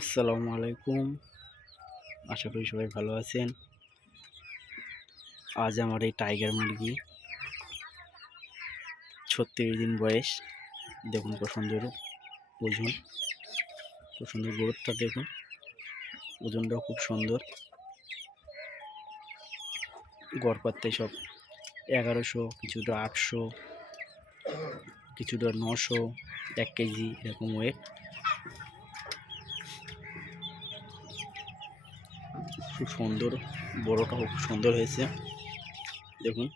আসসালামু আলাইকুম। আশা করি সবাই ভালো আছেন। আজ আমার এই টাইগার মুরগি ৩৬ দিন বয়স। দেখুন কত সুন্দর ওজন, খুব সুন্দর গ্রোথটা দেখুন, ওজনটাও খুব সুন্দর। গড়পাত্তে সব ১১০০, কিছুটা ৮০০, কিছুটা ৯০০, ১ কেজি এরকম ওয়েট। খুব সুন্দর, বড়টা খুব সুন্দর হয়েছে দেখুন।